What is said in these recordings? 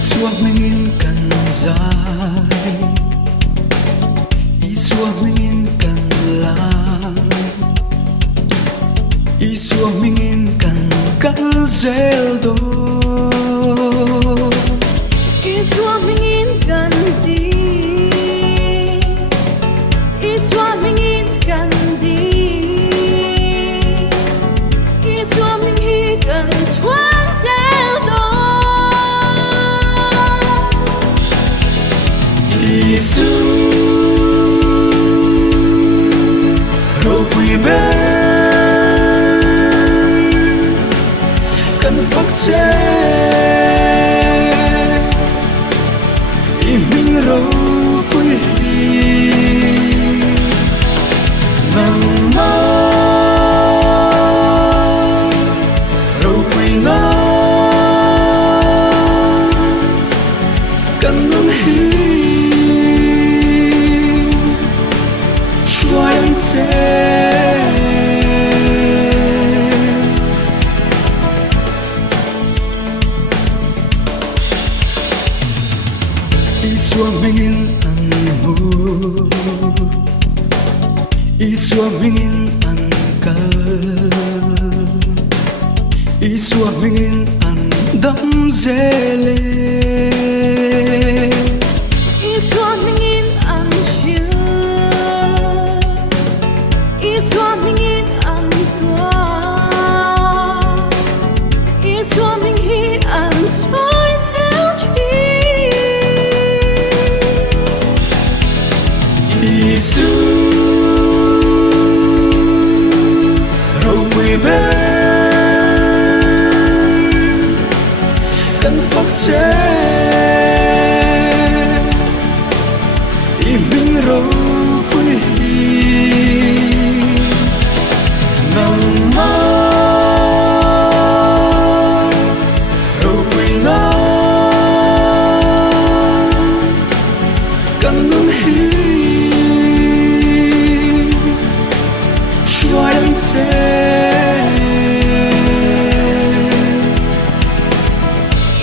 Isua mengin kan zai, Isua mengin kan lang, Isua mengin kan kalzel do, Isua mengin kan di, Isua mengin kan di, Isua mengin kan chuan zel do. Isu râu quỳ bên cần phật chế mình râu quỳ nang mơ râu quỳ na cần nâng hi Isua mengin an mu, Isua mengin an kal, Isua mengin an dam zele, Isua mengin an chiu, Isua mengin an tua, Isua mengin an soi zel chi. Isu râu quỳ bên cần phật chế mình râu quỳ nang mơ râu quỳ na cần nâng hi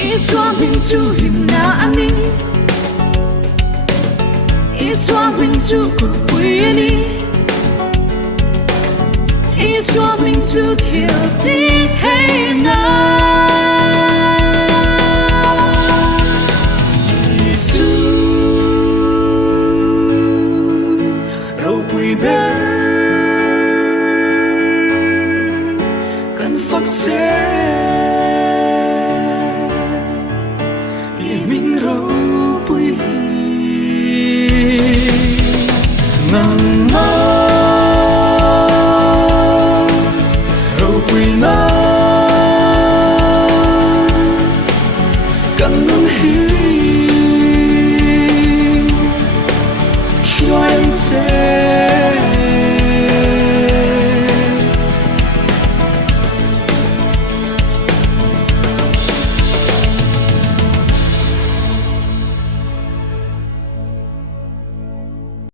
Isua minh chu him na ani, Isua minh chu cuộc quy ani, Isua minh chu thiểu tí thế na.